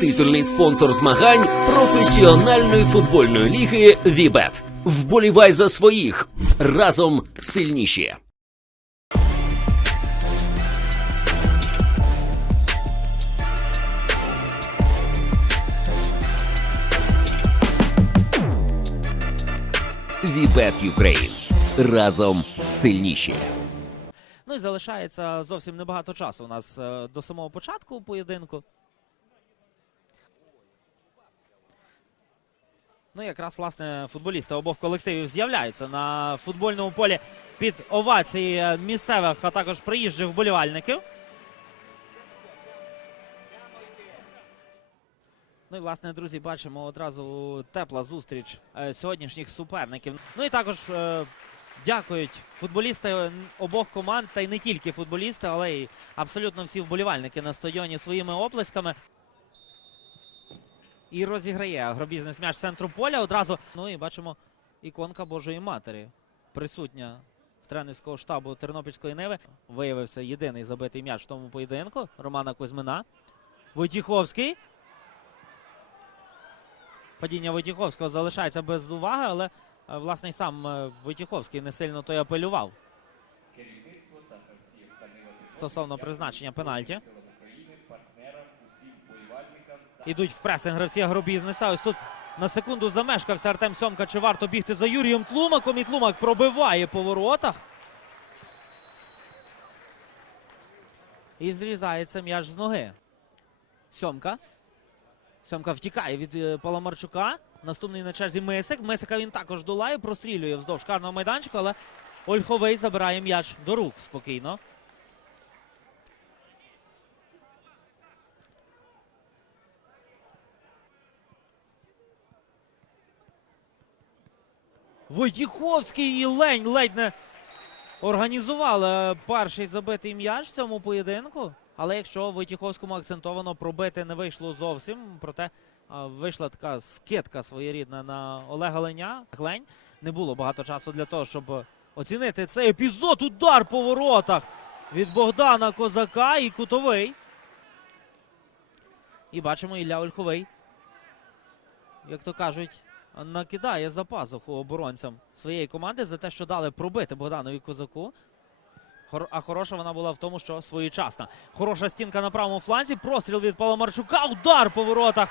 Титульний спонсор змагань професіональної футбольної ліги Вібет. Вболівай за своїх разом сильніші. Вібет Юкрейн. Разом сильніші. Ну і залишається зовсім небагато часу у нас е, до самого початку поєдинку. Ну, якраз, власне, футболісти обох колективів з'являються на футбольному полі під овації місцевих, а також приїжджих вболівальників. Ну і власне, друзі, бачимо одразу тепла зустріч е, сьогоднішніх суперників. Ну і також е, дякують футболісти обох команд, та й не тільки футболісти, але й абсолютно всі вболівальники на стадіоні своїми оплесками. І розіграє агробізнес м'яч центру поля. Одразу. Ну і бачимо іконка Божої Матері присутня в тренерського штабу Тернопільської Ниви. Виявився єдиний забитий м'яч в тому поєдинку Романа Кузьмина. Войтіховський. Падіння Войтіховського залишається без уваги, але е, власне сам е, Войтіховський не сильно то й апелював стосовно призначення пенальті. Силам України, партнерам, усім вболівальникам та Ідуть в пресинг гравці агробізнеса. Ось тут на секунду замешкався Артем Сьомка. Чи варто бігти за Юрієм Тлумаком? І Тлумак пробиває по воротах. І зрізається м'яч з ноги. Сьомка. Сьомка втікає від е, Паламарчука. Наступний на черзі Мисик. Мисика він також долає, прострілює вздовж карного майданчика, але Ольховий забирає м'яч до рук спокійно. Войтіховський і Лень ледь не організували перший забитий м'яч в цьому поєдинку. Але якщо Войтіховському акцентовано пробити не вийшло зовсім, проте вийшла така скидка своєрідна на Олега Леня. Лень не було багато часу для того, щоб оцінити цей епізод. Удар по воротах від Богдана Козака і кутовий. І бачимо Ілля Ольховий. Як то кажуть, накидає за пазуху оборонцям своєї команди за те, що дали пробити Богданові Козаку. А хороша вона була в тому, що своєчасна. Хороша стінка на правому фланзі. Простріл від Паламарчука. Удар по воротах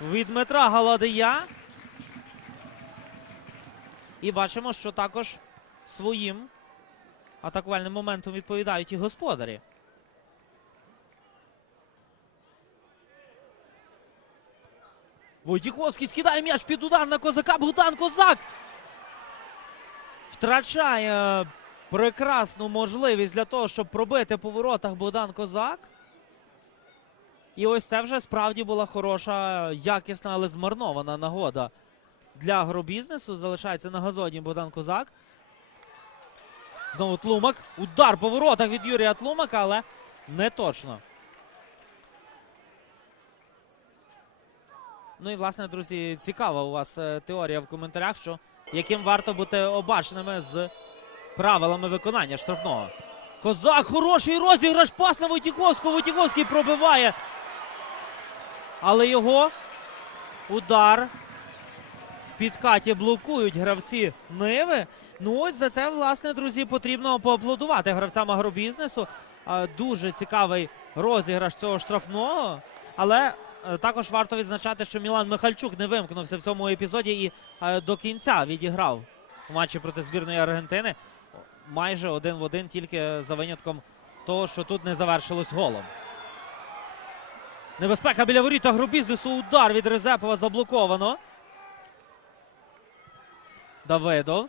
від Дмитра Галадия. І бачимо, що також своїм атакувальним моментом відповідають і господарі. Войтіховський скидає м'яч під удар на козака. Богдан Козак втрачає прекрасну можливість для того, щоб пробити по воротах Богдан Козак. І ось це вже справді була хороша, якісна, але змарнована нагода для агробізнесу. Залишається на газоні Богдан Козак. Знову Тлумак. Удар по воротах від Юрія Тлумака, але не точно. Ну і власне, друзі, цікава у вас е, теорія в коментарях, що яким варто бути обачними з правилами виконання штрафного. Козак, хороший розіграш, пас на Войтіховського. Войтіховський пробиває. Але його удар в підкаті блокують гравці Ниви. Ну ось за це, власне, друзі, потрібно поаплодувати гравцям агробізнесу. Дуже цікавий розіграш цього штрафного. Але е, також варто відзначати, що Мілан Михальчук не вимкнувся в цьому епізоді і е, до кінця відіграв у матчі проти збірної Аргентини. Майже один в один, тільки за винятком того, що тут не завершилось голом. Небезпека біля воріт агробізнесу. Удар від Резепова заблоковано. Давидов.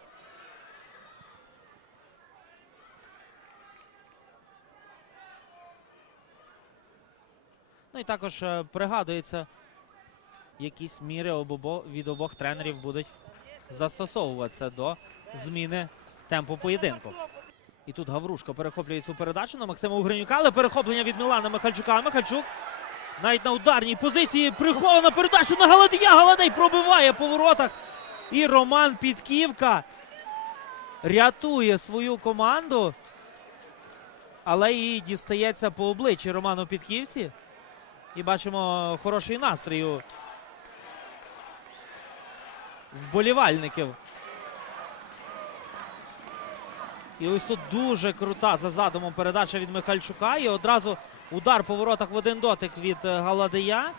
Ну і також е, пригадується, якісь міри обобо- від обох тренерів будуть застосовуватися до зміни темпу поєдинку. І тут Гаврушко перехоплює цю передачу на Максима Угринюка, але перехоплення від Мілана Михальчука. Михальчук навіть на ударній позиції прихована передача на Галадія. Галадей пробиває по воротах. І Роман Підківка рятує свою команду. Але і дістається по обличчі Роману Підківці. І бачимо хороший настрій у вболівальників. І ось тут дуже крута за задумом передача від Михальчука. І одразу удар по воротах в один дотик від е, Галадия.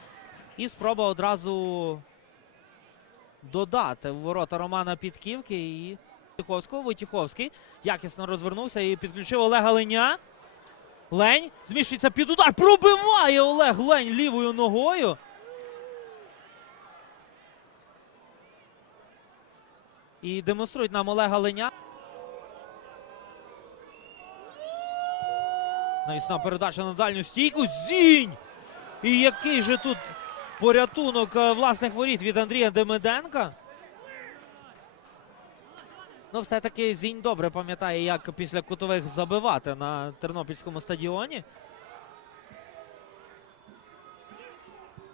І спроба одразу додати в ворота Романа Підківки і Войтіховського. Войтіховський якісно розвернувся і підключив Олега Леня. Лень зміщується під удар. Пробиває Олег Лень лівою ногою. І демонструють нам Олега Леня. Навісна передача на дальню стійку. Зінь! І який же тут порятунок е, власних воріт від Андрія Демиденка. Ну, все-таки Зінь добре пам'ятає, як після кутових забивати на Тернопільському стадіоні.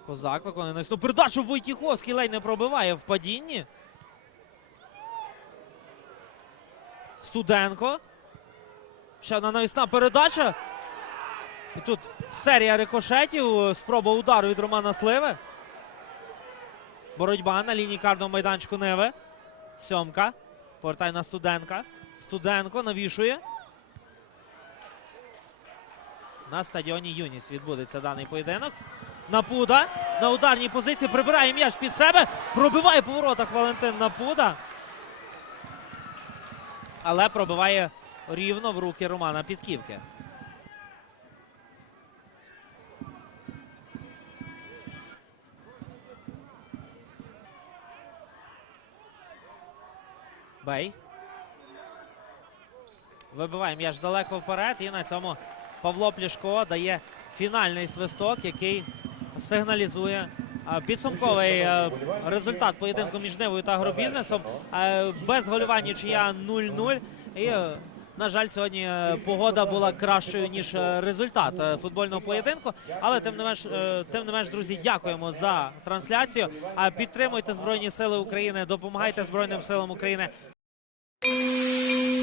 Козак виконує навісну передачу. Войтіховський ледь не пробиває в падінні. Студенко. Ще одна навісна передача. І тут серія рикошетів. Спроба удару від Романа Сливи. Боротьба на лінії карного майданчику Неве. Сьомка. Повертає на Студенка. Студенко навішує. На стадіоні Юніс відбудеться даний поєдинок. Напуда на ударній позиції прибирає м'яч під себе. Пробиває по воротах Валентин Напуда. Але пробиває рівно в руки Романа Підківки. Бей. Вибиває м'яч далеко вперед. І на цьому Павло Плішко дає фінальний свисток, який сигналізує підсумковий результат поєдинку між Нивою та агробізнесом. Е, Без голювання нічия 0-0. І, е, на жаль, сьогодні е, погода була кращою, ніж е, результат футбольного поєдинку. Але тим не менш, тим не менш, друзі, дякуємо за трансляцію. Підтримуйте Збройні Сили України, допомагайте Збройним силам України.